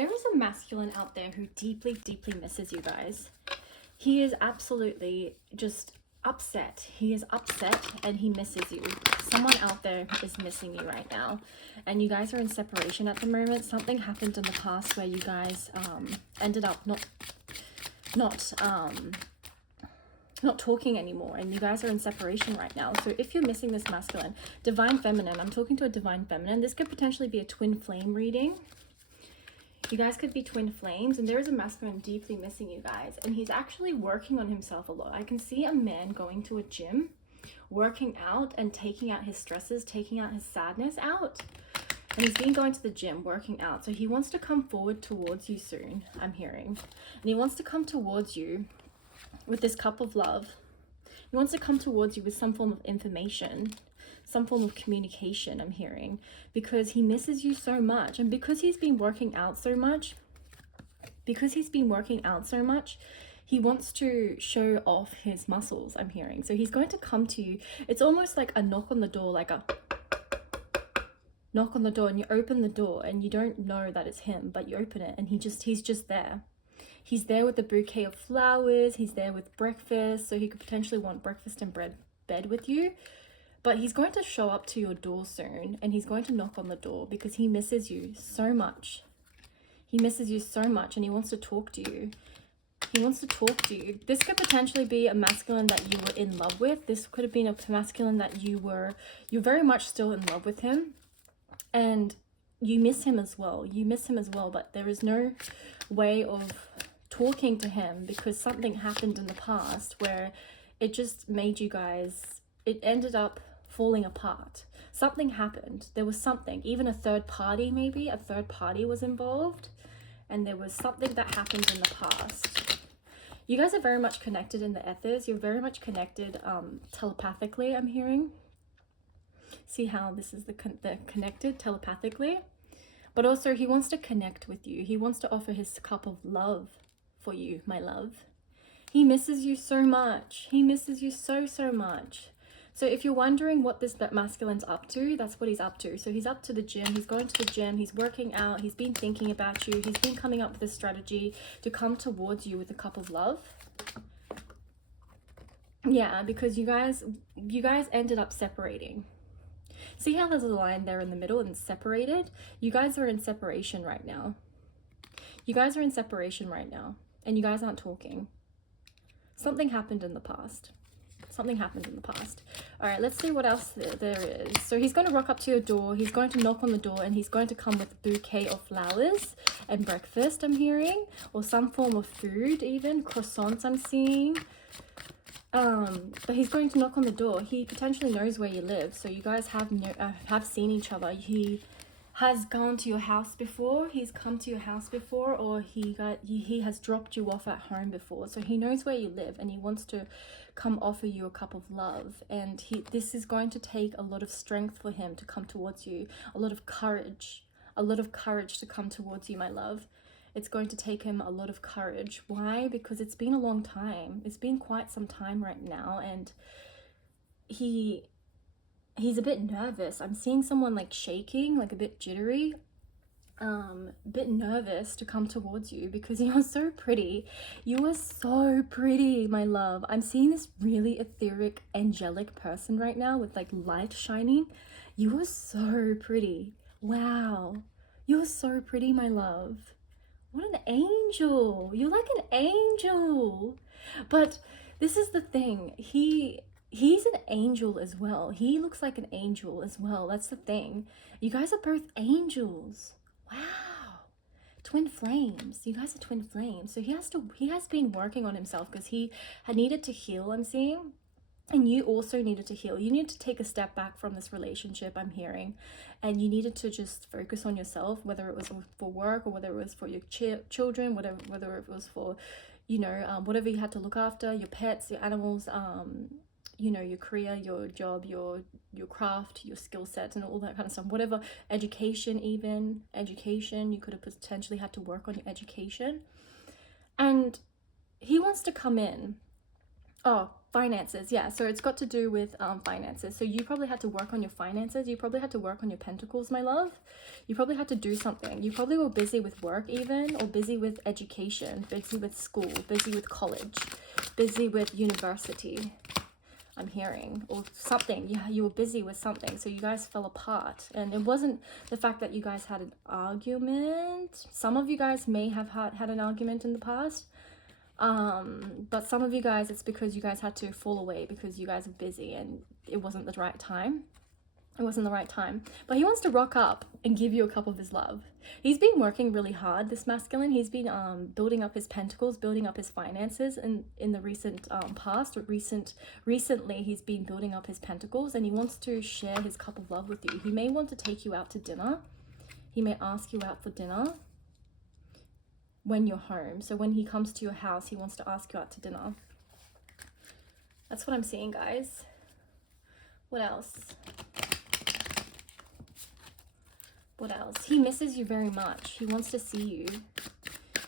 There is a masculine out there who deeply, deeply misses you guys. He is absolutely just upset. He is upset and he misses you. Someone out there is missing you right now. And you guys are in separation at the moment. Something happened in the past where you guys ended up not talking anymore, and you guys are in separation right now. So if you're missing this masculine, divine feminine, I'm talking to a divine feminine. This could potentially be a twin flame reading. You guys could be twin flames, and there is a masculine deeply missing you guys, and he's actually working on himself a lot. I can see a man going to a gym, working out and taking out his stresses, taking out his sadness out. And he's been going to the gym, working out. So he wants to come forward towards you soon, I'm hearing. And he wants to come towards you with this cup of love. He wants to come towards you with some form of information, some form of communication, I'm hearing, because he misses you so much. And because he's been working out so much, he wants to show off his muscles, I'm hearing. So he's going to come to you. It's almost like a knock on the door, like a knock on the door, and you open the door and you don't know that it's him, but you open it and he's just there. He's there with a bouquet of flowers. He's there with breakfast. So he could potentially want breakfast and bed with you. But he's going to show up to your door soon, and he's going to knock on the door because he misses you so much. He misses you so much, and he wants to talk to you. He wants to talk to you. This could potentially be a masculine that you were in love with. This could have been a masculine that you're very much still in love with him, and you miss him as well. You miss him as well, but there is no way of talking to him because something happened in the past where it just made you guys, it ended up falling apart. Something happened. There was something, even a third party, maybe a third party was involved, and there was something that happened in the past. You guys are very much connected in the ethers. You're very much connected telepathically, I'm hearing. See how this is the connected telepathically? But also he wants to connect with you. He wants to offer his cup of love for you, my love. He misses you so much. He misses you so, so much. So if you're wondering what that masculine's up to, that's what he's up to. So he's up to the gym. He's going to the gym. He's working out. He's been thinking about you. He's been coming up with a strategy to come towards you with a cup of love. Yeah, because you guys ended up separating. See how there's a line there in the middle and separated? You guys are in separation right now. You guys are in separation right now, and you guys aren't talking. Something happened in the past. Something happened in the past. All right, let's see what else there is. So he's going to rock up to your door. He's going to knock on the door, and he's going to come with a bouquet of flowers and breakfast, I'm hearing, or some form of food, even croissants I'm seeing. But he's going to knock on the door. He potentially knows where you live, so you guys have seen each other. He has gone to your house before. He's come to your house before, or he has dropped you off at home before. So he knows where you live, and he wants to come offer you a cup of love. And this is going to take a lot of strength for him to come towards you, a lot of courage to come towards you, my love. It's going to take him a lot of courage. Why? Because it's been a long time. It's been quite some time right now, and he's a bit nervous. I'm seeing someone like shaking, like a bit jittery, a bit nervous to come towards you because you are so pretty. You are so pretty, my love. I'm seeing this really etheric, angelic person right now with like light shining. You are so pretty. Wow. You're so pretty, my love. What an angel. You're like an angel. But this is the thing. He's an angel as well. He looks like an angel as well. That's the thing. You guys are both angels. Wow. Twin flames. You guys are twin flames. So he has been working on himself because he had needed to heal, I'm seeing. And you also needed to heal. You needed to take a step back from this relationship, I'm hearing. And you needed to just focus on yourself, whether it was for work or whether it was for your children, whether it was for, whatever you had to look after, your pets, your animals, your career, your job, your craft, your skill sets, and all that kind of stuff. Whatever, education, you could have potentially had to work on your education. And he wants to come in. Oh, finances, yeah. So it's got to do with finances. So you probably had to work on your finances. You probably had to work on your pentacles, my love. You probably had to do something. You probably were busy with work even, or busy with education, busy with school, busy with college, busy with university, I'm hearing, or something. Yeah, you were busy with something, so you guys fell apart. And it wasn't the fact that you guys had an argument. Some of you guys may have had an argument in the past, but some of you guys, it's because you guys had to fall away because you guys are busy and it wasn't the right time. It wasn't the right time. But he wants to rock up and give you a cup of his love. He's been working really hard, this masculine. He's been building up his pentacles, building up his finances in the recent past. Recently, he's been building up his pentacles, and he wants to share his cup of love with you. He may want to take you out to dinner. He may ask you out for dinner when you're home. So when he comes to your house, he wants to ask you out to dinner. That's what I'm seeing, guys. What else? What else? He misses you very much. He wants to see you.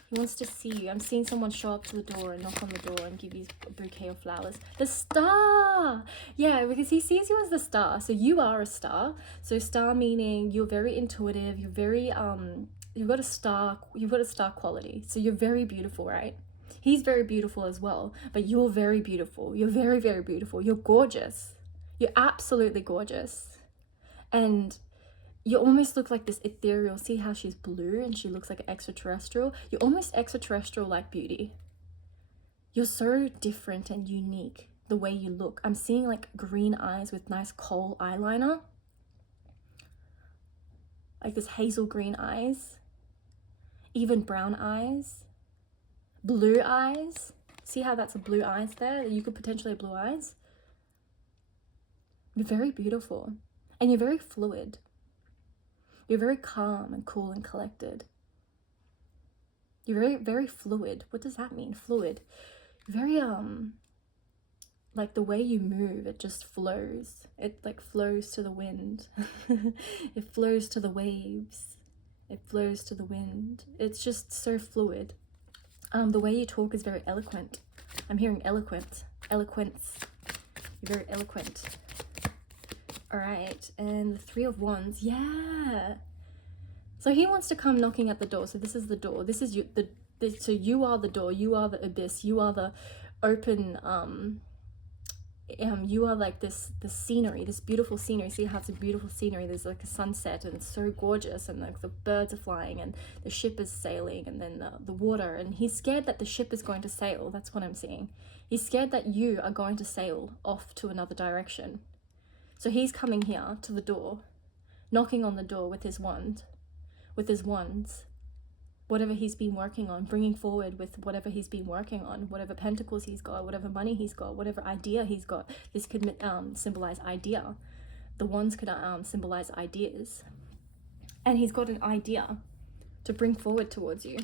He wants to see you. I'm seeing someone show up to the door and knock on the door and give you a bouquet of flowers. The star! Yeah, because he sees you as the star. So you are a star. So star meaning you're very intuitive. You're very, you've got a star quality. So you're very beautiful, right? He's very beautiful as well. But you're very beautiful. You're very, very beautiful. You're gorgeous. You're absolutely gorgeous. And you almost look like this ethereal. See how she's blue and she looks like an extraterrestrial? You're almost extraterrestrial like beauty. You're so different and unique the way you look. I'm seeing like green eyes with nice kohl eyeliner. Like this hazel green eyes. Even brown eyes. Blue eyes. See how that's a blue eyes there? You could potentially have blue eyes. You're very beautiful. And you're very fluid. You're very calm and cool and collected. You're very, very fluid. What does that mean? Fluid. Very, like the way you move, it just flows. It like flows to the wind. It flows to the waves. It flows to the wind. It's just so fluid. The way you talk is very eloquent. I'm hearing eloquent. Eloquence. You're very eloquent. All right, and the Three of Wands, yeah. So he wants to come knocking at the door. So this is the door. This is you. So you are the door. You are the abyss. You are the open. You are like this scenery, this beautiful scenery. See how it's a beautiful scenery. There's like a sunset, and it's so gorgeous, and like the birds are flying, and the ship is sailing, and then the water. And he's scared that the ship is going to sail. That's what I'm seeing. He's scared that you are going to sail off to another direction. So he's coming here to the door, knocking on the door with his wand, with his wands, whatever he's been working on, bringing forward with whatever he's been working on, whatever pentacles he's got, whatever money he's got, whatever idea he's got. This could symbolize idea. The wands could symbolize ideas. And he's got an idea to bring forward towards you.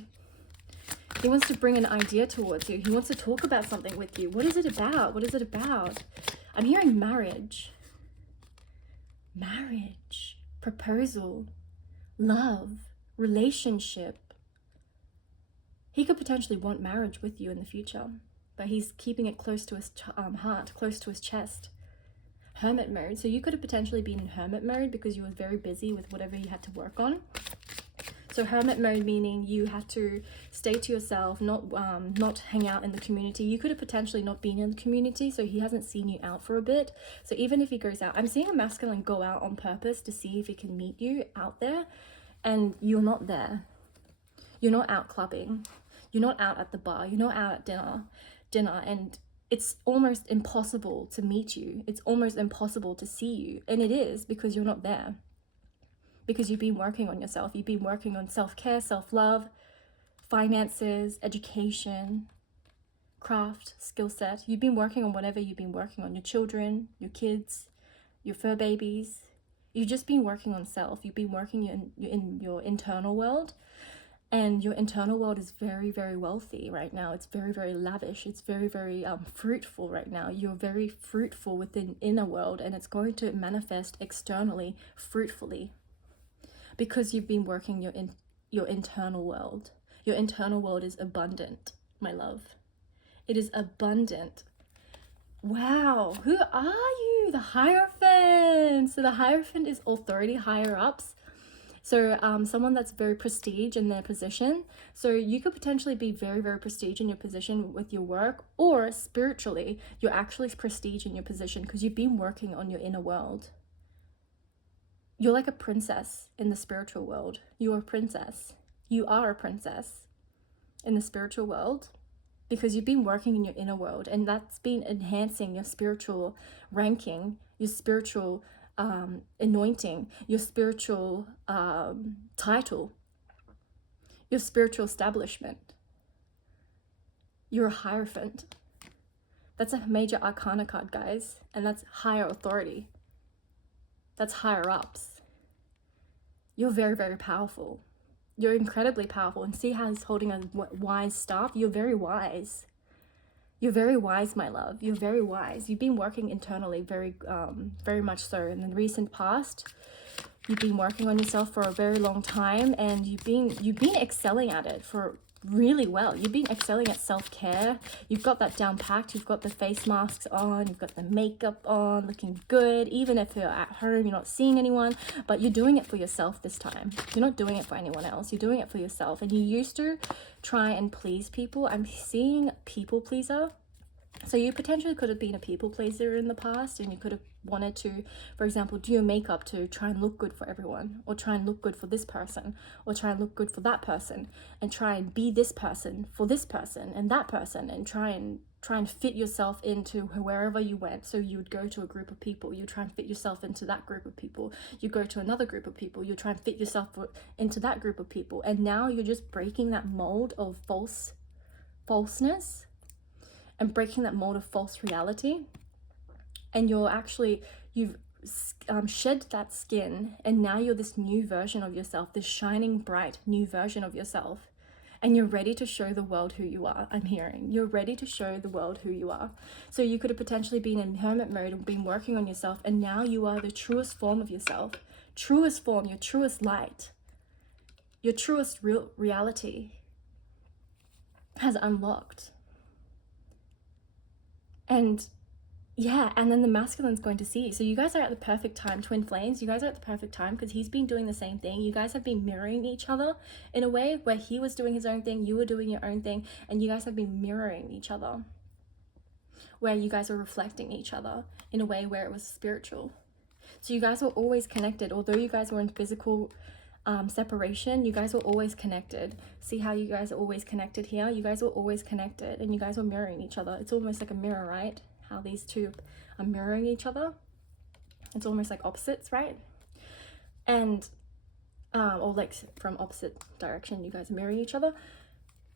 He wants to bring an idea towards you. He wants to talk about something with you. What is it about? What is it about? I'm hearing marriage. Marriage, proposal, love, relationship. He could potentially want marriage with you in the future, but he's keeping it close to his heart, close to his chest. Hermit mode. So you could have potentially been in hermit mode because you were very busy with whatever you had to work on. So hermit mode meaning you had to stay to yourself, not hang out in the community. You could have potentially not been in the community, so he hasn't seen you out for a bit. So even if he goes out, I'm seeing a masculine go out on purpose to see if he can meet you out there, and you're not there. You're not out clubbing. You're not out at the bar. You're not out at dinner, and it's almost impossible to meet you. It's almost impossible to see you, and it is because you're not there. Because you've been working on yourself. You've been working on self-care, self-love, finances, education, craft, skill set. You've been working on whatever you've been working on. Your children, your kids, your fur babies. You've just been working on self. You've been working in your internal world. And your internal world is very, very wealthy right now. It's very, very lavish. It's very, very fruitful right now. You're very fruitful within inner world, and it's going to manifest externally fruitfully. Because you've been working your internal world. Your internal world is abundant, my love. It is abundant. Wow, who are you? The Hierophant. So the Hierophant is authority, higher ups. So someone that's very prestige in their position. So you could potentially be very, very prestige in your position with your work, or spiritually, you're actually prestige in your position because you've been working on your inner world. You're like a princess in the spiritual world. You're a princess. You are a princess in the spiritual world because you've been working in your inner world, and that's been enhancing your spiritual ranking, your spiritual anointing, your spiritual title, your spiritual establishment. You're a Hierophant. That's a major arcana card, guys, and that's higher authority. That's higher ups. You're very, very powerful. You're incredibly powerful. And see how he's holding a wise staff? You're very wise. You're very wise, my love. You're very wise. You've been working internally very much so. In the recent past, you've been working on yourself for a very long time, and you've been excelling at it for really well. You've been excelling at self-care. You've got that down packed. You've got the face masks on. You've got the makeup on, looking good. Even if you're at home, you're not seeing anyone, but you're doing it for yourself this time. You're not doing it for anyone else. You're doing it for yourself. And you used to try and please people. I'm seeing people pleaser. So you potentially could have been a people pleaser in the past, and you could have wanted to, for example, do your makeup to try and look good for everyone, or try and look good for this person, or try and look good for that person, and try and be this person for this person and that person, and try and fit yourself into wherever you went. So you would go to a group of people, you try and fit yourself into that group of people. You go to another group of people, you try and fit yourself into that group of people. And now you're just breaking that mold of falseness, and breaking that mold of false reality. And you've shed that skin, and now you're this new version of yourself, this shining bright new version of yourself, and you're ready to show the world who you are. I'm hearing you're ready to show the world who you are. So you could have potentially been in hermit mode and been working on yourself, and now you are the truest form of yourself, truest form, your truest light, your truest real reality has unlocked. And yeah, and then the masculine's going to see. So you guys are at the perfect time, twin flames. You guys are at the perfect time because he's been doing the same thing. You guys have been mirroring each other in a way where he was doing his own thing, you were doing your own thing, and you guys have been mirroring each other, where you guys are reflecting each other in a way where it was spiritual. So you guys were always connected. Although you guys were in physical separation, you guys were always connected. See how you guys are always connected here? You guys were always connected, and you guys were mirroring each other. It's almost like a mirror, right? How these two are mirroring each other. It's almost like opposites, right? And or like from opposite direction, you guys are mirroring each other.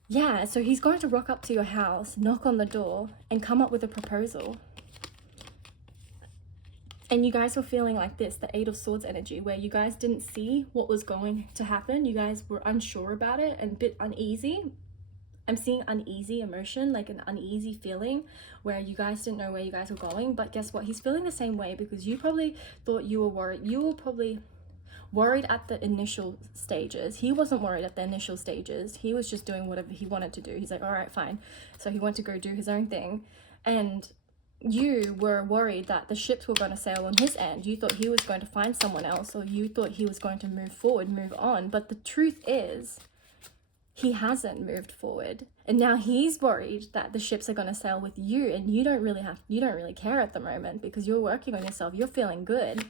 Yeah, so he's going to rock up to your house, knock on the door, and come up with a proposal. And you guys were feeling like this, the Eight of Swords energy, where you guys didn't see what was going to happen. You guys were unsure about it and a bit uneasy. I'm seeing uneasy emotion, like an uneasy feeling where you guys didn't know where you guys were going. But guess what? He's feeling the same way because you probably thought you were worried. You were probably worried at the initial stages. He wasn't worried at the initial stages. He was just doing whatever he wanted to do. He's like, all right, fine. So he went to go do his own thing. And you were worried that the ships were going to sail on his end. You thought he was going to find someone else, or you thought he was going to move forward, move on. But the truth is, he hasn't moved forward. And now he's worried that the ships are going to sail with you, and you don't really care at the moment because you're working on yourself. You're feeling good.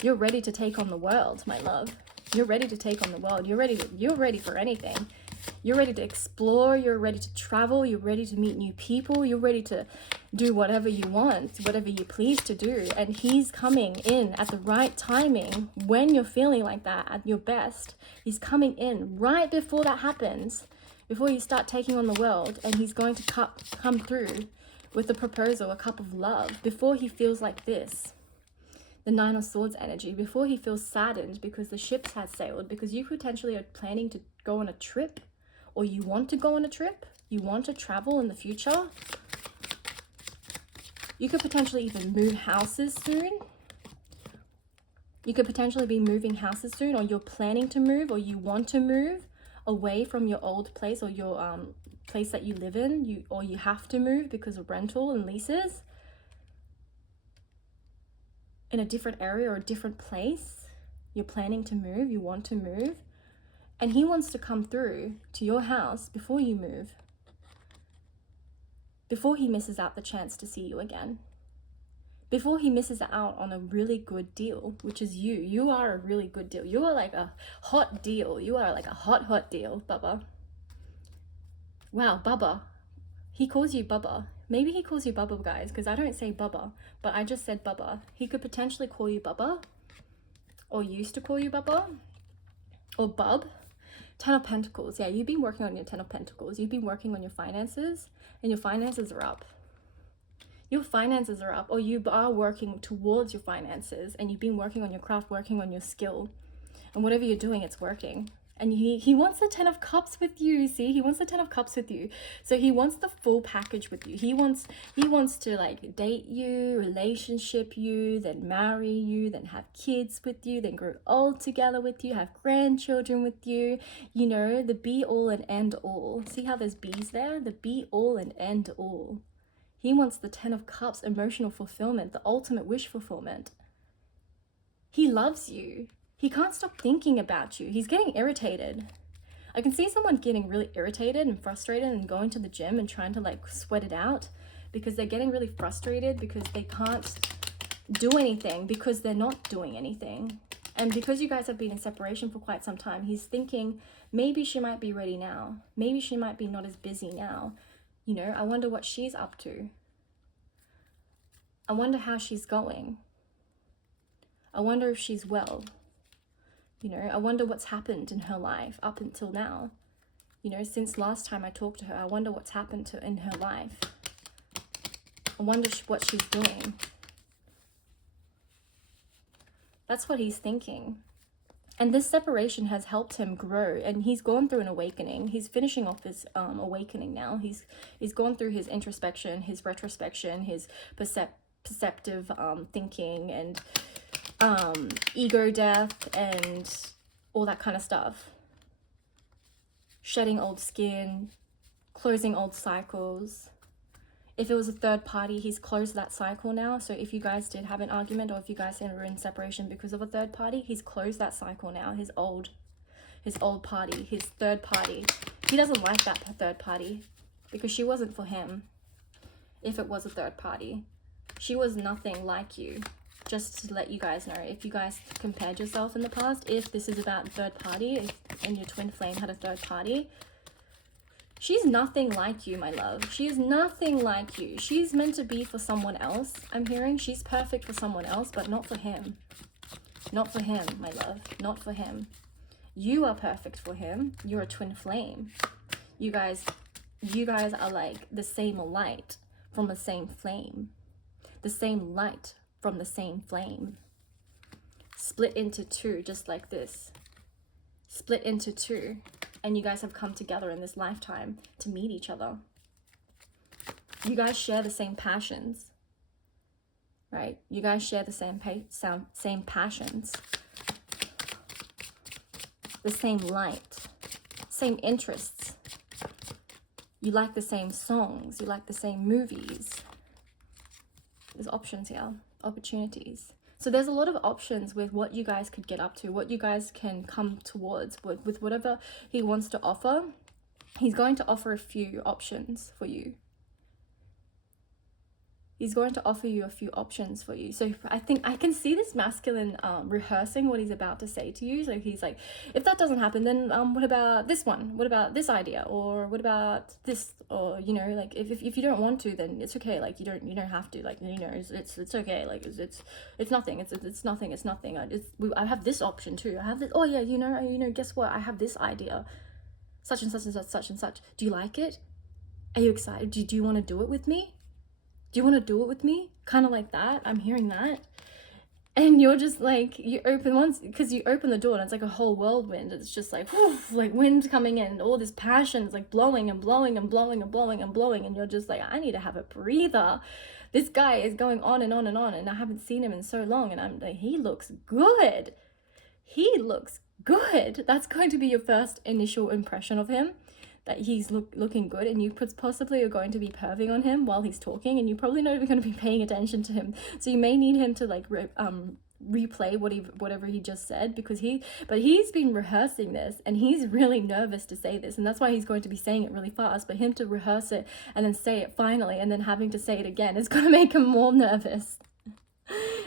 You're ready to take on the world, my love. You're ready to take on the world. You're ready for anything. You're ready to explore, you're ready to travel, you're ready to meet new people, you're ready to do whatever you want, whatever you please to do. And he's coming in at the right timing when you're feeling like that at your best. He's coming in right before that happens, before you start taking on the world, and he's going to come through with a proposal, a cup of love, before he feels like this. The Nine of Swords energy, before he feels saddened because the ships had sailed, because you potentially are planning to go on a trip, or you want to go on a trip, you want to travel in the future. You could potentially even move houses soon. You could potentially be moving houses soon, or you're planning to move, or you want to move. away from your old place, or your place that you live in, or you have to move because of rental and leases, in a different area or a different place. You're planning to move, you want to move, and he wants to come through to your house before you move, before he misses out the chance to see you again, before he misses out on a really good deal, which is you. You are a really good deal. You are like a hot deal. You are like a hot deal, Bubba. Wow, Bubba. He calls you Bubba. Maybe he calls you Bubba, guys, because I don't say Bubba, but I just said Bubba. He could potentially call you Bubba, or used to call you Bubba, or Bub. 10 of Pentacles. Yeah, you've been working on your 10 of Pentacles. You've been working on your finances, and your finances are up. Your finances are up, or you are working towards your finances, and you've been working on your craft, working on your skill, and whatever you're doing, it's working. And he wants the 10 of Cups with you. See, he wants the 10 of Cups with you. So he wants the full package with you. He wants to like date you, relationship you, then marry you, then have kids with you, then grow old together with you, have grandchildren with you. You know, the be all and end all. See how there's bees there? The be all and end all. He wants the 10 of Cups, emotional fulfillment, the ultimate wish fulfillment. He loves you. He can't stop thinking about you. He's getting irritated. I can see someone getting really irritated and frustrated and going to the gym and trying to like sweat it out, because they're getting really frustrated because they can't do anything, because they're not doing anything. And because you guys have been in separation for quite some time, he's thinking maybe she might be ready now. Maybe she might be not as busy now. You know, I wonder what she's up to. I wonder how she's going. I wonder if she's well. You know, I wonder what's happened in her life up until now. You know, since last time I talked to her, I wonder what's happened in her life. I wonder what she's doing. That's what he's thinking. And this separation has helped him grow, and he's gone through an awakening. He's finishing off his awakening now. He's gone through his introspection, his retrospection, his perceptive thinking, and ego death, and all that kind of stuff. Shedding old skin, closing old cycles. If it was a third party, he's closed that cycle now. So if you guys did have an argument, or if you guys were in separation because of a third party, he's closed that cycle now. His old party, his third party. He doesn't like that third party because she wasn't for him. If it was a third party, she was nothing like you. Just to let you guys know, if you guys compared yourself in the past, if this is about third party, and your twin flame had a third party, she's nothing like you, my love. She is nothing like you. She's meant to be for someone else. I'm hearing she's perfect for someone else, but not for him. Not for him, my love. Not for him. You are perfect for him. You're a twin flame. You guys are like the same light from the same flame. The same light from the same flame. Split into two, just like this. Split into two. And you guys have come together in this lifetime to meet each other. You guys share the same passions, right? You guys share the same passions, the same light, same interests. You like the same songs. You like the same movies. There's options here, opportunities. So there's a lot of options with what you guys could get up to, what you guys can come towards with whatever he wants to offer. He's going to offer a few options for you. He's going to offer you a few options for you. So I think I can see this masculine rehearsing what he's about to say to you. So he's like, if that doesn't happen, then what about this one? What about this idea? Or what about this? Or, you know, like if you don't want to, then it's okay. Like you don't have to. Like, you know, it's okay. Like it's nothing. It's nothing. I have this option too. I have this. Oh yeah, you know. Guess what? I have this idea. Such and such and such, such and such. Do you like it? Are you excited? Do you want to do it with me? Do you want to do it with me? Kind of like that. I'm hearing that. And you're just like, you open the door and it's like a whole whirlwind. It's just like, whew, like wind coming in. All this passion is like blowing and blowing and blowing and blowing and blowing. And you're just like, I need to have a breather. This guy is going on and on and on. And I haven't seen him in so long. And I'm like, he looks good. He looks Good. That's going to be your first initial impression of him, that he's looking good, and you possibly are going to be perving on him while he's talking, and you're probably not even going to be paying attention to him. So you may need him to like replay whatever he just said, because he's been rehearsing this, and he's really nervous to say this, and that's why he's going to be saying it really fast. But him to rehearse it and then say it finally and then having to say it again is going to make him more nervous.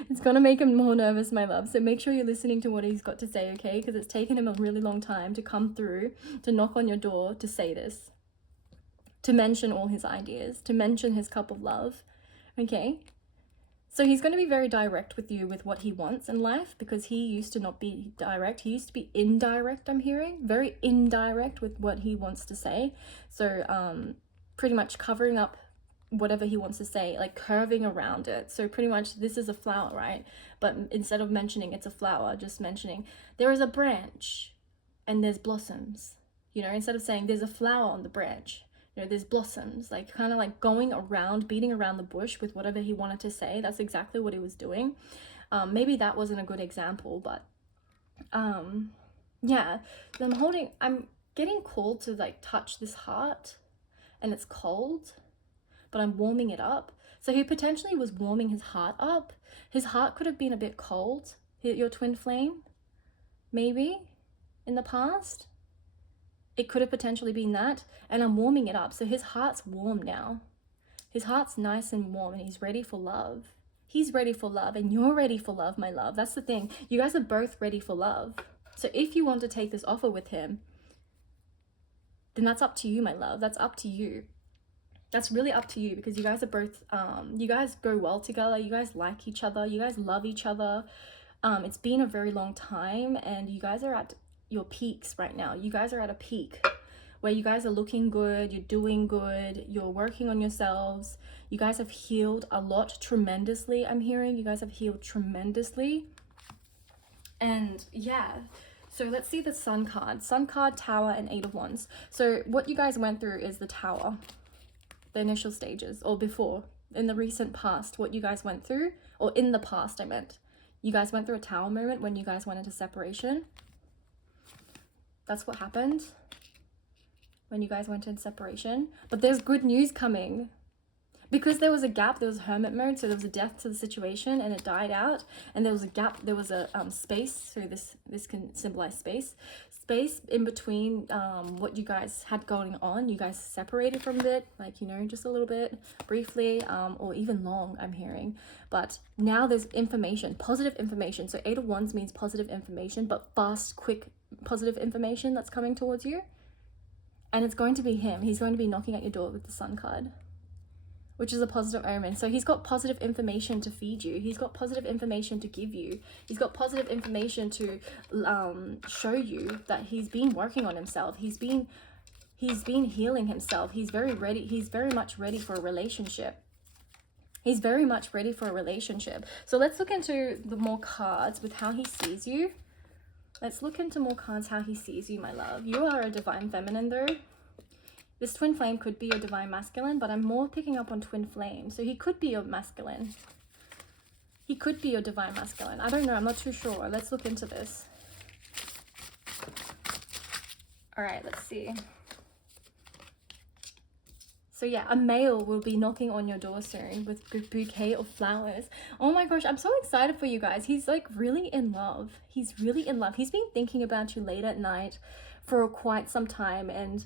It's gonna make him more nervous, my love. So make sure you're listening to what he's got to say, okay? Because it's taken him a really long time to come through, to knock on your door, to say this, to mention all his ideas, to mention his cup of love, okay? So he's going to be very direct with you with what he wants in life, because he used to not be direct. He used to be indirect, I'm hearing. Very indirect with what he wants to say. So pretty much covering up whatever he wants to say, like curving around it. So pretty much this is a flower, right? But instead of mentioning it's a flower, just mentioning there is a branch and there's blossoms. You know, instead of saying there's a flower on the branch, you know, there's blossoms. Like kind of like going around, beating around the bush with whatever he wanted to say. That's exactly what he was doing. Maybe that wasn't a good example, but yeah. I'm getting called to like touch this heart, and it's cold, but I'm warming it up. So he potentially was warming his heart up. His heart could have been a bit cold, your twin flame, maybe, in the past. It could have potentially been that, and I'm warming it up. So his heart's warm now. His heart's nice and warm, and he's ready for love. He's ready for love, and you're ready for love, my love. That's the thing. You guys are both ready for love. So if you want to take this offer with him, then that's up to you, my love. That's up to you. That's really up to you, because you guys are both, you guys go well together. You guys like each other. You guys love each other. It's been a very long time, and you guys are at your peaks right now. You guys are at a peak where you guys are looking good. You're doing good. You're working on yourselves. You guys have healed a lot tremendously. I'm hearing you guys have healed tremendously. And yeah. So let's see the Sun card. Sun card, Tower, and Eight of Wands. So what you guys went through is the Tower. The initial stages, or before, in the recent past, what you guys went through, or in the past, I meant. You guys went through a Tower moment when you guys went into separation. That's what happened when you guys went into separation. But there's good news coming. Because there was a gap, there was Hermit mode, so there was a death to the situation and it died out. And there was a gap, there was a space, so this can symbolize space. Space in between what you guys had going on. You guys separated from it, like, you know, just a little bit, briefly, or even long, I'm hearing. But now there's information, positive information. So Eight of Wands means positive information, but fast, quick, positive information that's coming towards you. And it's going to be him. He's going to be knocking at your door with the Sun card, which is a positive omen. So he's got positive information to feed you. He's got positive information to give you. He's got positive information to show you that he's been working on himself. He's been healing himself. He's very ready. He's very much ready for a relationship. He's very much ready for a relationship. So let's look into the more cards with how he sees you. Let's look into more cards how he sees you, my love. You are a divine feminine though. This twin flame could be a divine masculine, but I'm more picking up on twin flame. So he could be your masculine. He could be your divine masculine. I don't know. I'm not too sure. Let's look into this. All right, let's see. So yeah, a male will be knocking on your door soon with a bouquet of flowers. Oh my gosh, I'm so excited for you guys. He's like really in love. He's really in love. He's been thinking about you late at night for quite some time, and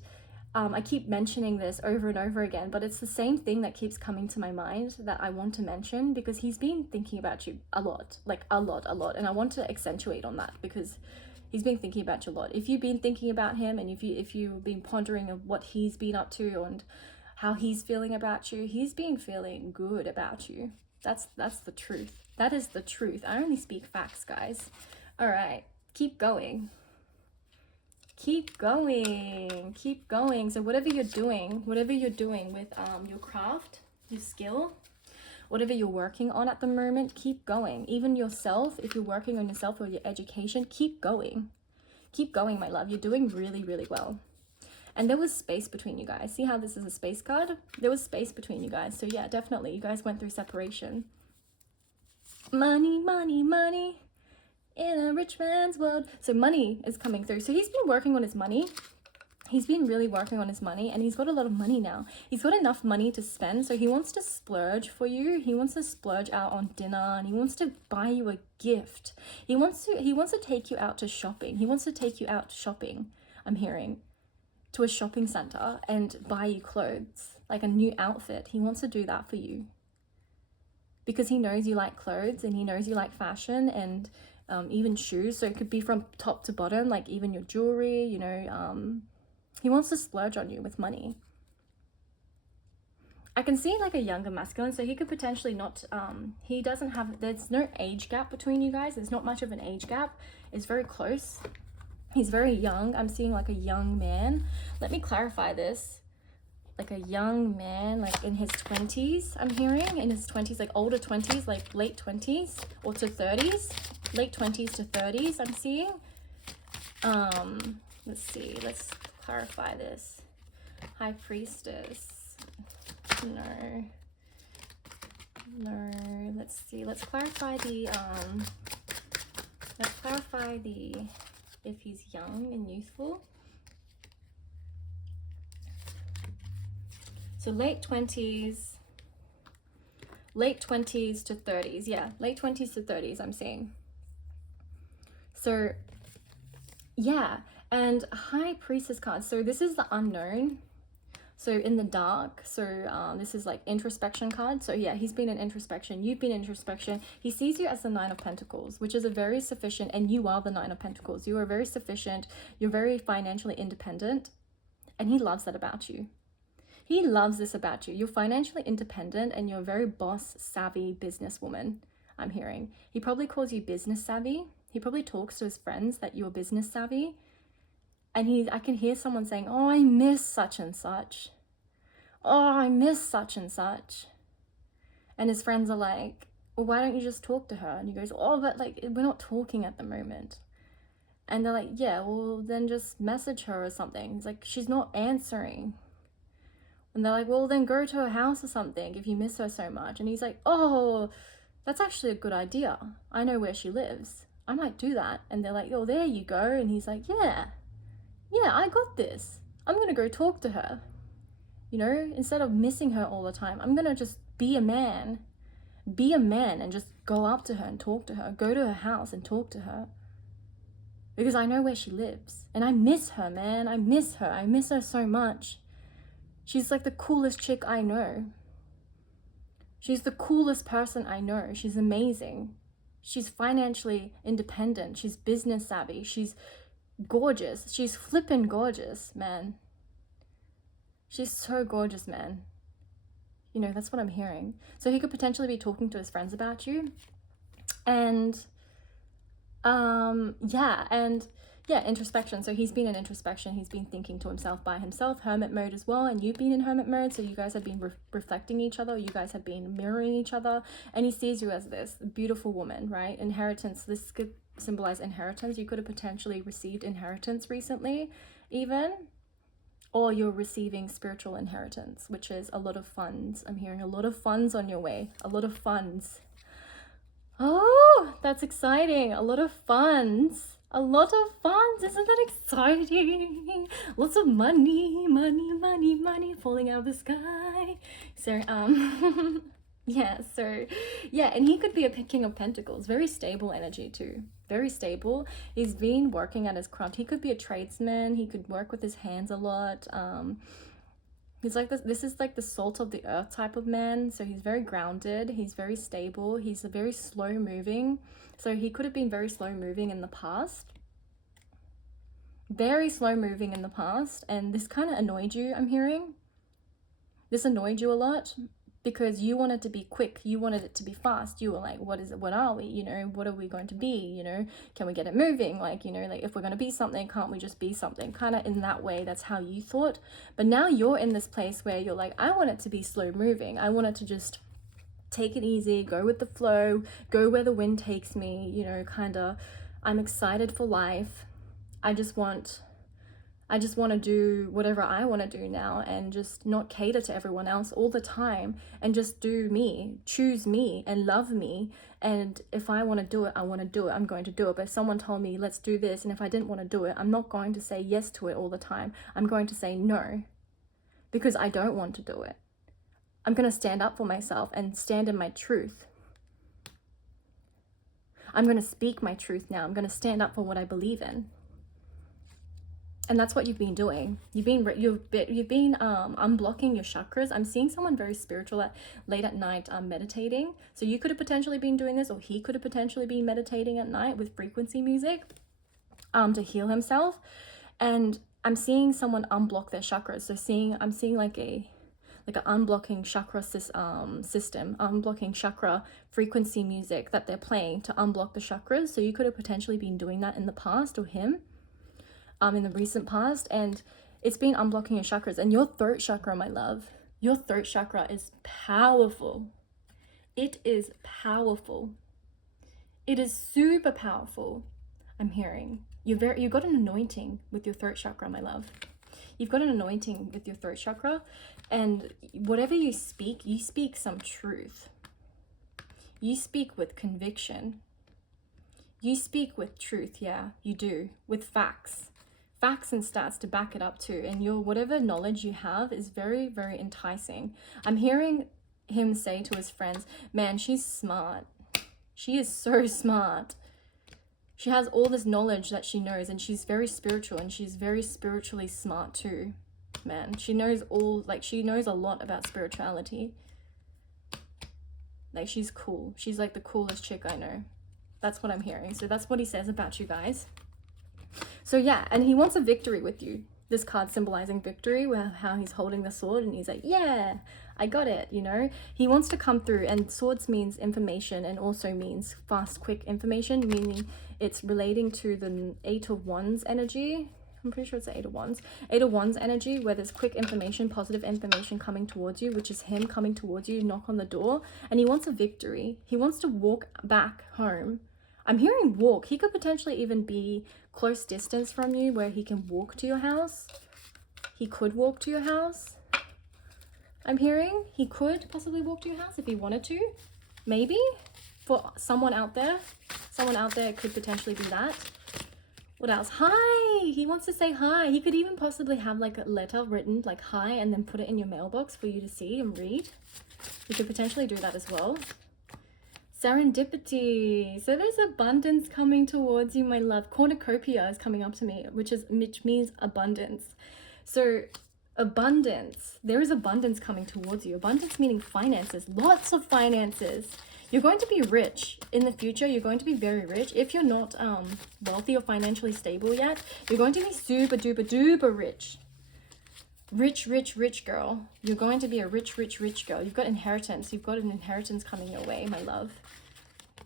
I keep mentioning this over and over again, but it's the same thing that keeps coming to my mind that I want to mention, because he's been thinking about you a lot, like a lot. And I want to accentuate on that, because he's been thinking about you a lot. If you've been thinking about him, and if you've been pondering of what he's been up to and how he's feeling about you, he's been feeling good about you. That's the truth. That is the truth. I only speak facts, guys. All right, keep going. Keep going. So whatever you're doing with your craft, your skill, whatever you're working on at the moment, keep going. Even yourself, if you're working on yourself or your education, keep going, my love. You're doing really, really well. And there was space between you guys. See how this is a space card? There was space between you guys. So yeah, definitely you guys went through separation. Money in a rich man's world. So money is coming through. So he's been working on his money. He's been really working on his money, and he's got a lot of money now. He's got enough money to spend, so he wants to splurge for you. He wants to splurge out on dinner, and he wants to buy you a gift. He wants to take you out to shopping. He wants to take you out shopping, I'm hearing, to a shopping center and buy you clothes, like a new outfit. He wants to do that for you because he knows you like clothes, and he knows you like fashion, and even shoes. So it could be from top to bottom, like even your jewelry, you know. He wants to splurge on you with money. I can see like a younger masculine, so he could potentially not, he doesn't have, there's no age gap between you guys. There's not much of an age gap. It's very close. He's very young. I'm seeing like a young man. Let me clarify this. Like a young man, like in his 20s, I'm hearing. In his 20s, like older 20s, like late 20s or to 30s. Late 20s to 30s, I'm seeing. Let's see. Let's clarify this. High Priestess. No. Let's see. Let's clarify the if he's young and youthful. So late 20s to 30s. Yeah, late 20s to 30s, I'm seeing. So yeah, and High Priestess card. So this is the unknown. So in the dark. So this is like introspection card. So yeah, he's been in introspection. You've been in introspection. He sees you as the Nine of Pentacles, which is a very sufficient, and you are the Nine of Pentacles. You are very sufficient. You're very financially independent. And he loves that about you. He loves this about you. You're financially independent, and you're a very boss savvy businesswoman, I'm hearing. He probably calls you business savvy. He probably talks to his friends that you're business savvy. And I can hear someone saying, oh, I miss such and such. Oh, I miss such and such. And his friends are like, well, why don't you just talk to her? And he goes, oh, but like, we're not talking at the moment. And they're like, yeah, well, then just message her or something. He's like, she's not answering. And they're like, well, then go to her house or something if you miss her so much. And he's like, oh, that's actually a good idea. I know where she lives. I might do that. And they're like, oh, there you go. And he's like, yeah, I got this. I'm going to go talk to her. You know, instead of missing her all the time, I'm going to just be a man. Be a man and just go up to her and talk to her. Go to her house and talk to her. Because I know where she lives. And I miss her, man. I miss her. I miss her so much. She's like the coolest chick I know. She's the coolest person I know. She's amazing. She's financially independent. She's business savvy. She's gorgeous. She's flippin' gorgeous, man. She's so gorgeous, man. You know, that's what I'm hearing. So he could potentially be talking to his friends about you. And yeah, introspection. So he's been in introspection. He's been thinking to himself by himself, hermit mode as well. And you've been in hermit mode. So you guys have been reflecting each other. You guys have been mirroring each other. And he sees you as this beautiful woman, right? Inheritance. This could symbolize inheritance. You could have potentially received inheritance recently, even. Or you're receiving spiritual inheritance, which is a lot of funds. I'm hearing a lot of funds on your way. A lot of funds. Oh, that's exciting. A lot of funds. A lot of funds. Isn't that exciting? Lots of money falling out of the sky. So, yeah, and he could be a King of Pentacles. Very stable energy too. Very stable. He's been working at his craft. He could be a tradesman. He could work with his hands a lot. He's like this is like the salt of the earth type of man. So he's very grounded. He's very stable. He's a very slow moving. So he could have been very slow moving in the past. Very slow moving in the past. And this kind of annoyed you, I'm hearing. This annoyed you a lot because you wanted to be quick. You wanted it to be fast. You were like, what is it? What are we? You know, what are we going to be? You know, can we get it moving? Like, you know, like if we're going to be something, can't we just be something? Kind of in that way, that's how you thought. But now you're in this place where you're like, I want it to be slow moving. I want it to just take it easy, go with the flow, go where the wind takes me, you know, kind of, I'm excited for life. I just want I just want to do whatever I want to do now and just not cater to everyone else all the time and just do me, choose me and love me. And if I want to do it, I want to do it. I'm going to do it. But if someone told me, let's do this, and if I didn't want to do it, I'm not going to say yes to it all the time. I'm going to say no because I don't want to do it. I'm going to stand up for myself and stand in my truth. I'm going to speak my truth now. I'm going to stand up for what I believe in. And that's what you've been doing. You've been unblocking your chakras. I'm seeing someone very spiritual late at night meditating. So you could have potentially been doing this, or he could have potentially been meditating at night with frequency music to heal himself. And I'm seeing someone unblock their chakras. So I'm seeing like an unblocking chakra system, unblocking chakra frequency music that they're playing to unblock the chakras. So you could have potentially been doing that in the past, or him. In the recent past, and it's been unblocking your chakras. And your throat chakra, my love, your throat chakra is powerful. It is powerful. It is super powerful. I'm hearing you've got an anointing with your throat chakra, my love. You've got an anointing with your throat chakra, and whatever you speak some truth. You speak with conviction. You speak with truth, yeah, you do, with facts and stats to back it up too. And your whatever knowledge you have is very, very enticing. I'm hearing him say to his friends, man, she's smart. She is so smart. She has all this knowledge that she knows, and she's very spiritual, and she's very spiritually smart too, man. She knows she knows a lot about spirituality. Like, she's cool. She's like the coolest chick I know. That's what I'm hearing. So that's what he says about you guys. So yeah, and he wants a victory with you. This card symbolizing victory, where how he's holding the sword and he's like, yeah, I got it, you know. He wants to come through, and swords means information and also means fast, quick information, meaning it's relating to the 8 of Wands energy. I'm pretty sure it's the 8 of Wands. 8 of Wands energy, where there's quick information, positive information coming towards you, which is him coming towards you, knock on the door, and he wants a victory. He wants to walk back home. I'm hearing walk. He could potentially even be close distance from you, where he can walk to your house. He could walk to your house. I'm hearing he could possibly walk to your house if he wanted to. Maybe. For someone out there it could potentially be that. What else? Hi! He wants to say hi. He could even possibly have like a letter written like hi and then put it in your mailbox for you to see and read. You could potentially do that as well. Serendipity. So there's abundance coming towards you, my love. Cornucopia is coming up to me, which means abundance. So abundance. There is abundance coming towards you. Abundance meaning finances. Lots of finances. You're going to be rich in the future. You're going to be very rich. If you're not wealthy or financially stable yet, you're going to be super duper duper rich. Rich girl. You're going to be a rich girl. You've got inheritance. You've got an inheritance coming your way, my love.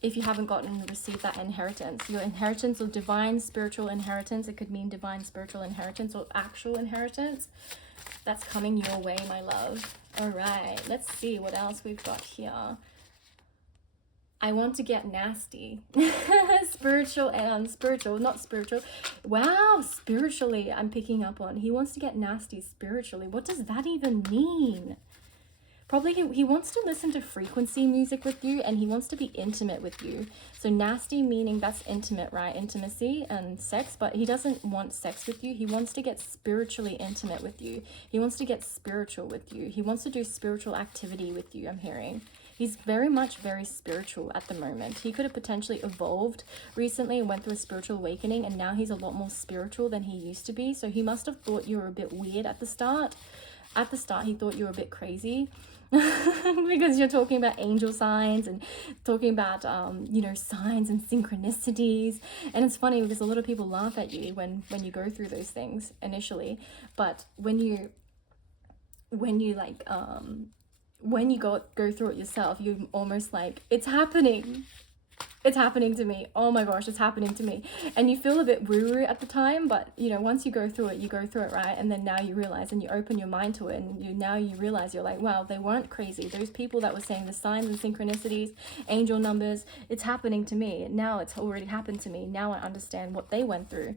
If you haven't received that inheritance, your inheritance or divine spiritual inheritance, it could mean divine spiritual inheritance or actual inheritance, that's coming your way, my love. All right, let's see what else we've got here. I want to get nasty. Spiritual and unspiritual, not spiritual. Wow, spiritually, I'm picking up on. He wants to get nasty spiritually. What does that even mean? Probably he wants to listen to frequency music with you, and he wants to be intimate with you. So nasty meaning that's intimate, right? Intimacy and sex, but he doesn't want sex with you. He wants to get spiritually intimate with you. He wants to get spiritual with you. He wants to do spiritual activity with you, I'm hearing. He's very spiritual at the moment. He could have potentially evolved recently and went through a spiritual awakening, and now he's a lot more spiritual than he used to be. So he must have thought you were a bit weird at the start. At the start, he thought you were a bit crazy because you're talking about angel signs and talking about, you know, signs and synchronicities. And it's funny because a lot of people laugh at you when you go through those things initially. But when you go through it yourself, you're almost like, it's happening to me, oh my gosh, it's happening to me. And you feel a bit woo-woo at the time, but you know, once you go through it, right? And then now you realize, and you open your mind to it, and now you realize, you're like, wow, they weren't crazy. Those people that were saying the signs and synchronicities, angel numbers, it's happening to me. Now it's already happened to me. Now I understand what they went through.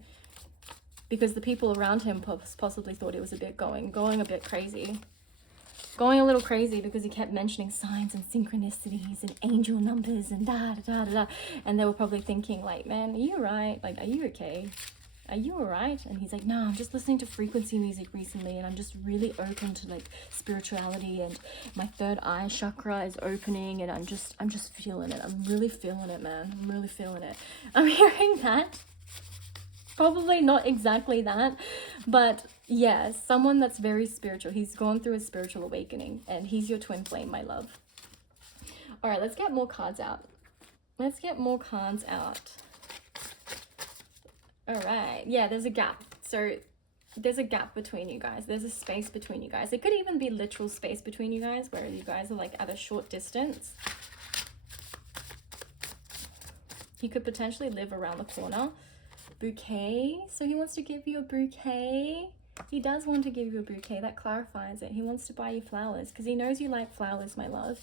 because the people around him possibly thought he was a bit going a bit crazy. Going a little crazy because he kept mentioning signs and synchronicities and angel numbers and da. And they were probably thinking like, man, are you right? Like, are you okay? Are you alright? And he's like, no, I'm just listening to frequency music recently, and I'm just really open to like spirituality, and my third eye chakra is opening, and I'm just feeling it. I'm really feeling it, man. I'm really feeling it. I'm hearing that. Probably not exactly that, but yeah, someone that's very spiritual. He's gone through a spiritual awakening, and he's your twin flame, my love. All right, let's get more cards out. Let's get more cards out. All right, yeah, there's a gap. So there's a gap between you guys. There's a space between you guys. It could even be literal space between you guys, where you guys are like at a short distance. He could potentially live around the corner. Bouquet, so he wants to give you a bouquet. He does want to give you a bouquet. That clarifies it. He wants to buy you flowers because he knows you like flowers, my love.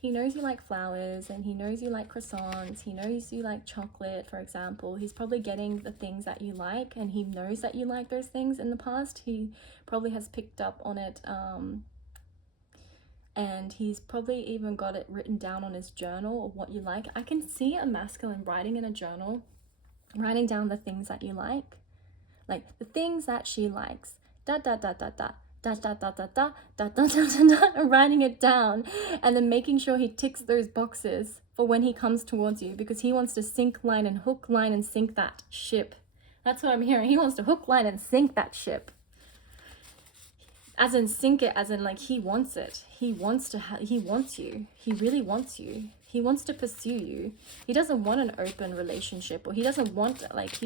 He knows you like flowers, and he knows you like croissants. He knows you like chocolate, for example. He's probably getting the things that you like, and he knows that you like those things in the past. He probably has picked up on it, and he's probably even got it written down on his journal of what you like. I can see a masculine writing in a journal, writing down the things that you like the things that she likes, writing it down, and then making sure he ticks those boxes for when he comes towards you, because he wants to sink, line, and hook, line, and sink that ship. That's what I'm hearing. He wants to hook, line, and sink that ship. As in sink it, as in like he wants it. He wants you. He really wants you. He wants to pursue you. He doesn't want an open relationship, or he doesn't want to like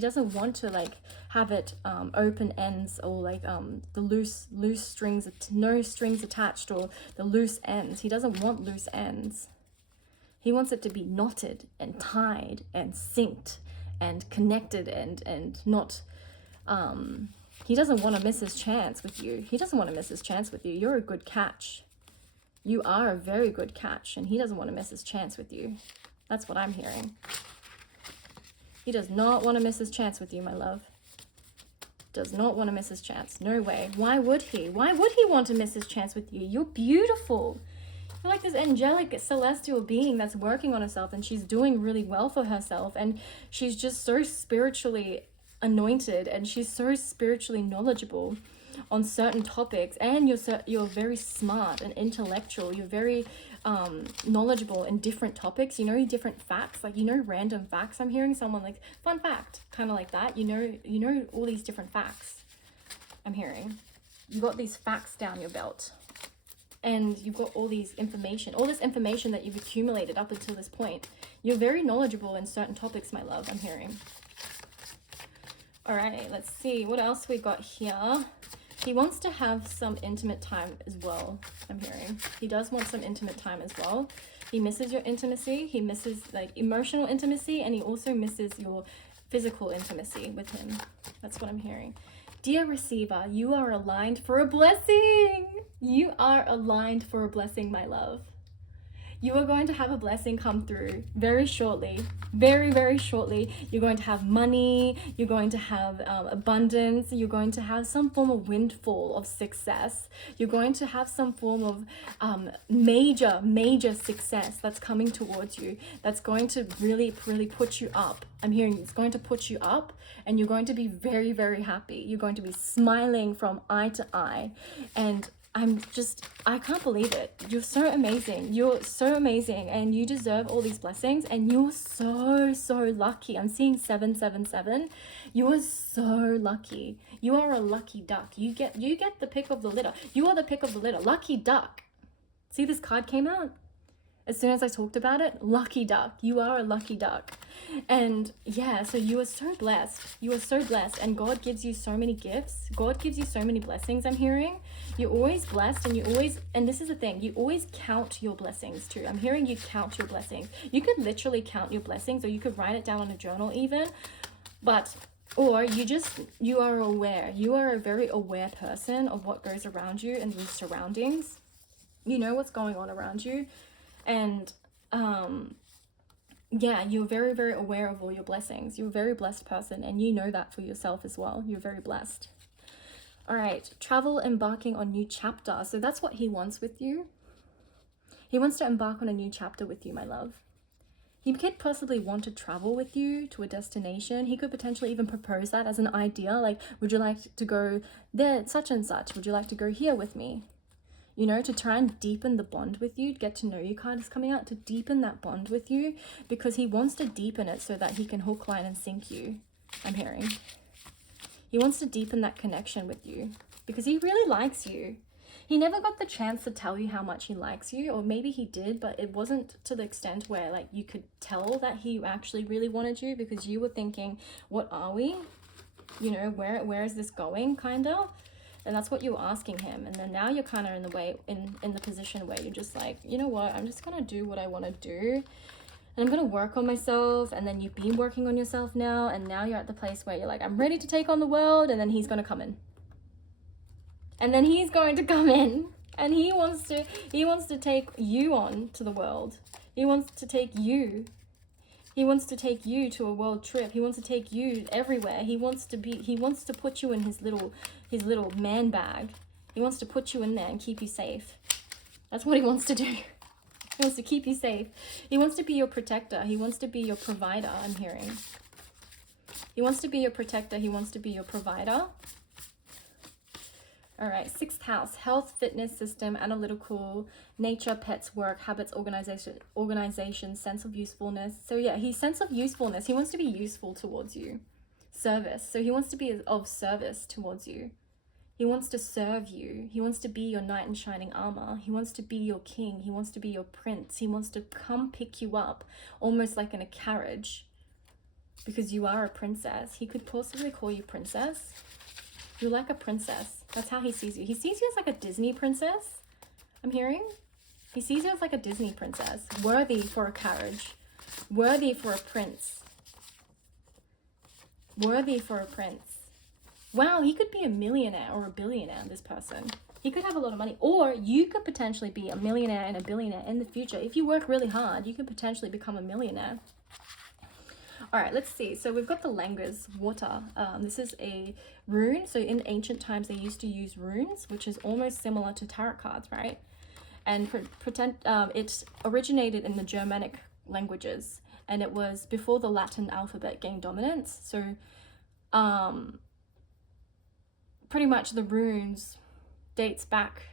have it open ends, or like the loose strings, no strings attached, or the loose ends. He doesn't want loose ends. He wants it to be knotted and tied and synced and connected and not he doesn't want to miss his chance with you. He doesn't want to miss his chance with you. You're a good catch. You are a very good catch, and he doesn't want to miss his chance with you. That's what I'm hearing. He does not want to miss his chance with you, my love. Does not want to miss his chance. No way. Why would he? Why would he want to miss his chance with you? You're beautiful. You're like this angelic celestial being that's working on herself, and she's doing really well for herself, and she's just so spiritually anointed, and she's so spiritually knowledgeable on certain topics, and you're very smart and intellectual. You're very knowledgeable in different topics. You know different facts, like random facts. I'm hearing someone like fun fact, kind of like that. You know all these different facts. I'm hearing you got these facts down your belt, and you've got all this information that you've accumulated up until this point. You're very knowledgeable in certain topics, my love. I'm hearing. All right, let's see what else we got here. He wants to have some intimate time as well, I'm hearing. He does want some intimate time as well. He misses your intimacy. He misses like emotional intimacy, and he also misses your physical intimacy with him. That's what I'm hearing. Dear receiver, you are aligned for a blessing. You are aligned for a blessing, my love. You are going to have a blessing come through very shortly. Very, very shortly. You're going to have money. You're going to have abundance. You're going to have some form of windfall of success. You're going to have some form of major success that's coming towards you. That's going to really, really put you up. I'm hearing it's going to put you up, and you're going to be very, very happy. You're going to be smiling from eye to eye. And I can't believe it. You're so amazing. You're so amazing, and you deserve all these blessings, and you're so, so lucky. I'm seeing 777. You are so lucky. You are a lucky duck. You get the pick of the litter. You are the pick of the litter. Lucky duck. See, this card came out as soon as I talked about it. Lucky duck. You are a lucky duck. And yeah, so you are so blessed. You are so blessed, and God gives you so many gifts. God gives you so many blessings, I'm hearing. You're always blessed, and this is the thing, you always count your blessings too. I'm hearing you count your blessings. You could literally count your blessings, or you could write it down on a journal even, or you are aware. You are a very aware person of what goes around you and your surroundings. You know what's going on around you, and Yeah, you're very, very aware of all your blessings. You're a very blessed person, and you know that for yourself as well. You're very blessed. All right, travel, embarking on new chapter. So that's what he wants with you. He wants to embark on a new chapter with you, my love. He could possibly want to travel with you to a destination. He could potentially even propose that as an idea. Like, would you like to go there, such and such? Would you like to go here with me? You know, to try and deepen the bond with you. Get to know you card is coming out to deepen that bond with you, because he wants to deepen it so that he can hook, line, and sink you. I'm hearing. He wants to deepen that connection with you because he really likes you. He never got the chance to tell you how much he likes you, or maybe he did, but it wasn't to the extent where like you could tell that he actually really wanted you, because you were thinking, what are we? You know, where is this going, kind of? And that's what you were asking him. And then now you're kind of in the way, in the position where you're just like, you know what, I'm just gonna do what I want to do, and I'm gonna work on myself. And then you've been working on yourself now, and now you're at the place where you're like, I'm ready to take on the world. And then he's gonna come in. And then he's going to come in, and he wants to take you on to the world. He wants to take you. He wants to take you to a world trip. He wants to take you everywhere. He wants to put you in his little man bag. He wants to put you in there and keep you safe. That's what he wants to do. He wants to keep you safe. He wants to be your protector. He wants to be your provider, I'm hearing. He wants to be your protector. He wants to be your provider. All right, 6th house, health, fitness, system, analytical, nature, pets, work, habits, organization, sense of usefulness. So yeah, his sense of usefulness, he wants to be useful towards you. Service, so he wants to be of service towards you. He wants to serve you. He wants to be your knight in shining armor. He wants to be your king. He wants to be your prince. He wants to come pick you up, almost like in a carriage, because you are a princess. He could possibly call you princess. You're like a princess. That's how he sees you. He sees you as like a Disney princess, I'm hearing. He sees you as like a Disney princess, worthy for a carriage, worthy for a prince, worthy for a prince. Wow, he could be a millionaire or a billionaire, this person. He could have a lot of money, or you could potentially be a millionaire and a billionaire in the future. If you work really hard, you could potentially become a millionaire. All right, let's see. So we've got the language, water. This is a rune. So in ancient times, they used to use runes, which is almost similar to tarot cards, right? And it originated in the Germanic languages, and it was before the Latin alphabet gained dominance. So pretty much the runes dates back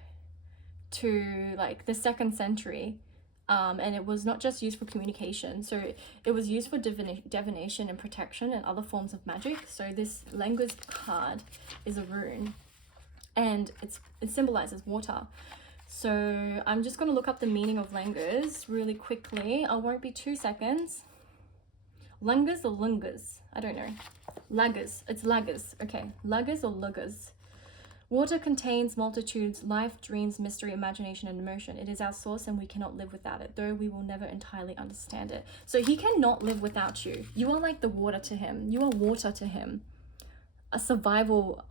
to like the 2nd century. And it was not just used for communication, so it was used for divination and protection and other forms of magic. So this language card is a rune, and it symbolizes water. So I'm just going to look up the meaning of language really quickly. I won't be 2 seconds. Lungas or lungas? I don't know. Lagas. It's lagas. Okay. Lagas or lugas. Water contains multitudes, life, dreams, mystery, imagination, and emotion. It is our source, and we cannot live without it, though we will never entirely understand it. So he cannot live without you. You are like the water to him. You are water to him. A survival,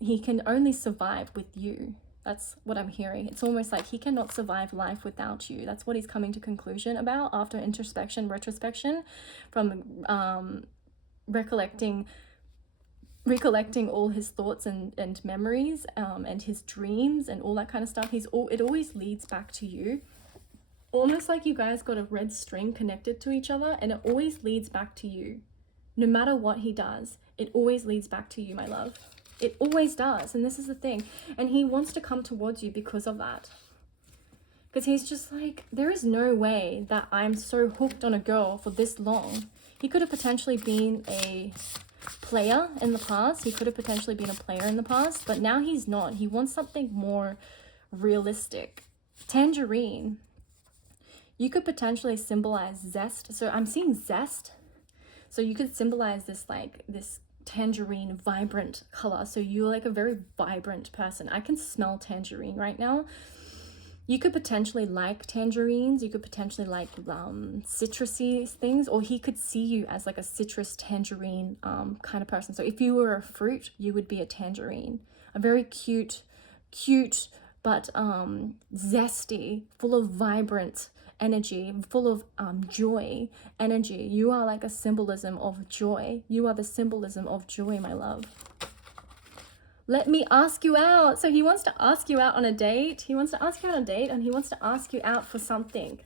he can only survive with you. That's what I'm hearing. It's almost like he cannot survive life without you. That's what he's coming to conclusion about after introspection, retrospection, from recollecting all his thoughts and memories, and his dreams and all that kind of stuff. It always leads back to you, almost like you guys got a red string connected to each other, and it always leads back to you. No matter what he does, it always leads back to you, my love. It always does. And this is the thing, and he wants to come towards you because of that, because he's just like, there is no way that I'm so hooked on a girl for this long. He could have potentially been a player in the past. He could have potentially been a player in the past, but now he's not. He wants something more realistic. Tangerine. You could potentially symbolize zest. So I'm seeing zest. So you could symbolize this tangerine vibrant color. So you're like a very vibrant person. I can smell tangerine right now. You could potentially like tangerines. You could potentially like citrusy things, or he could see you as like a citrus tangerine kind of person. So if you were a fruit, you would be a tangerine. A very cute, but zesty, full of vibrant energy, full of joy energy. You are like a symbolism of joy. You are the symbolism of joy, my love. Let me ask you out. So he wants to ask you out on a date. He wants to ask you out on a date, and he wants to ask you out for something.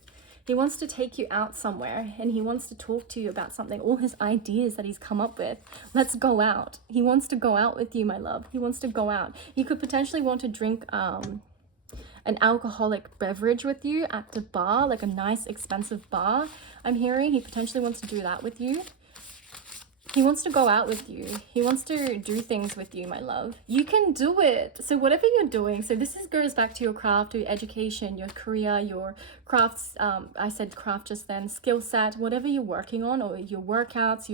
He wants to take you out somewhere, and he wants to talk to you about something, all his ideas that he's come up with. Let's go out. He wants to go out with you, my love. He wants to go out. He could potentially want to drink an alcoholic beverage with you at the bar, like a nice expensive bar. I'm hearing he potentially wants to do that with you. He wants to go out with you. He wants to do things with you, my love. You can do it. So whatever you're doing, so this goes back to your craft, your education, your career, your crafts. I said craft just then, skill set, whatever you're working on, or your workouts,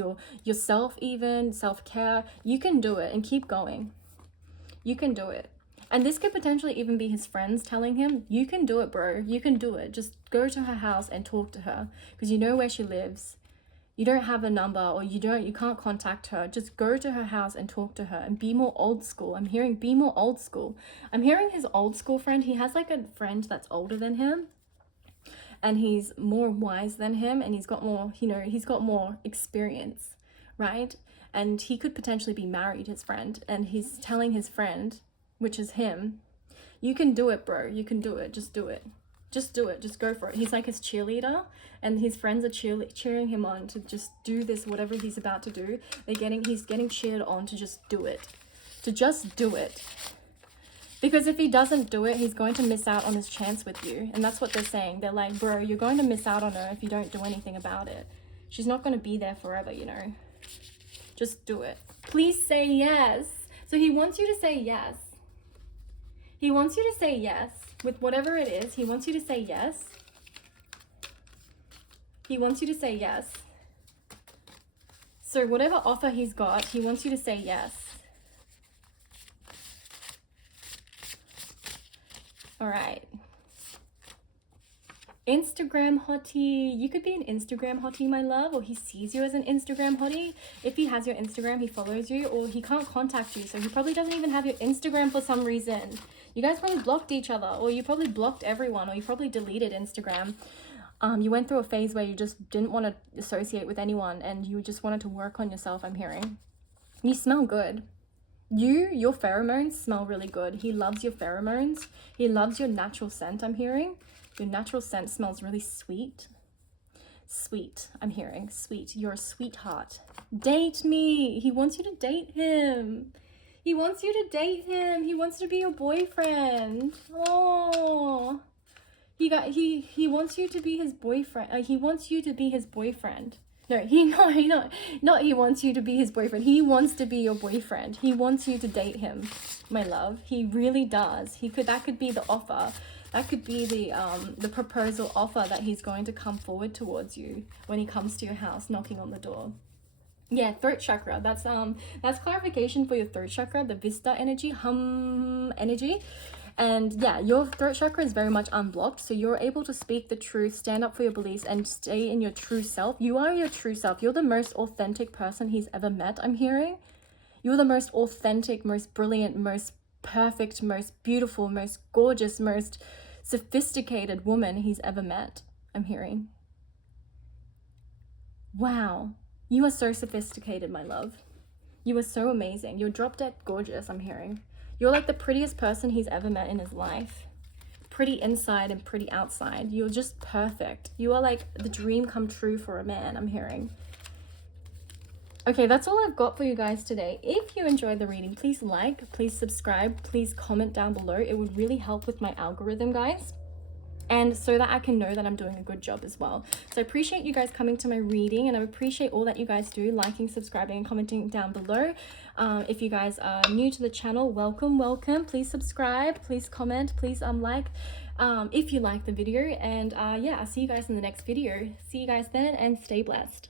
yourself even, self-care, you can do it and keep going. You can do it. And this could potentially even be his friends telling him, you can do it, bro. You can do it. Just go to her house and talk to her, because you know where she lives. You don't have a number, or you can't contact her. Just go to her house and talk to her and be more old school. I'm hearing be more old school. I'm hearing his old school friend. He has like a friend that's older than him, and he's more wise than him, and he's got more, he's got more experience, right? And he could potentially be married, his friend, and he's telling his friend, which is him, you can do it, bro. You can do it. Just do it. Just do it. Just go for it. He's like his cheerleader, and his friends are cheering him on to just do this, whatever he's about to do. He's getting cheered on to just do it. To just do it. Because if he doesn't do it, he's going to miss out on his chance with you. And that's what they're saying. They're like, bro, you're going to miss out on her if you don't do anything about it. She's not going to be there forever, Just do it. Please say yes. So he wants you to say yes. He wants you to say yes. With whatever it is, he wants you to say yes. He wants you to say yes. So whatever offer he's got, he wants you to say yes. All right. Instagram hottie. You could be an Instagram hottie, my love, or he sees you as an Instagram hottie. If he has your Instagram, he follows you, or he can't contact you, so he probably doesn't even have your Instagram for some reason. You guys probably blocked each other, or you probably blocked everyone, or you probably deleted Instagram. You went through a phase where you just didn't want to associate with anyone, and you just wanted to work on yourself, I'm hearing. You smell good. Your pheromones smell really good. He loves your pheromones. He loves your natural scent, I'm hearing. Your natural scent smells really sweet. Sweet, I'm hearing. Sweet. You're a sweetheart. Date me. He wants you to date him. He wants you to date him. He wants to be your boyfriend. Oh. He wants you to be his boyfriend. He wants you to be his boyfriend. No, he wants you to be his boyfriend. He wants to be your boyfriend. He wants you to date him, my love. He really does. That could be the offer. That could be the proposal offer that he's going to come forward towards you when he comes to your house knocking on the door. Yeah, throat chakra. That's clarification for your throat chakra, the Vista energy, hum energy. And yeah, your throat chakra is very much unblocked, so you're able to speak the truth, stand up for your beliefs, and stay in your true self. You are your true self. You're the most authentic person he's ever met, I'm hearing. You're the most authentic, most brilliant, most perfect, most beautiful, most gorgeous, most sophisticated woman he's ever met, I'm hearing. Wow. You are so sophisticated, my love. You are so amazing. You're drop dead gorgeous, I'm hearing. You're like the prettiest person he's ever met in his life. Pretty inside and pretty outside. You're just perfect. You are like the dream come true for a man, I'm hearing. Okay, that's all I've got for you guys today. If you enjoyed the reading, please like, please subscribe, please comment down below. It would really help with my algorithm, guys. And so that I can know that I'm doing a good job as well. So I appreciate you guys coming to my reading, and I appreciate all that you guys do, liking, subscribing, and commenting down below. If you guys are new to the channel, welcome. Please subscribe, please comment, please like if you like the video. And yeah, I'll see you guys in the next video. See you guys then, and stay blessed.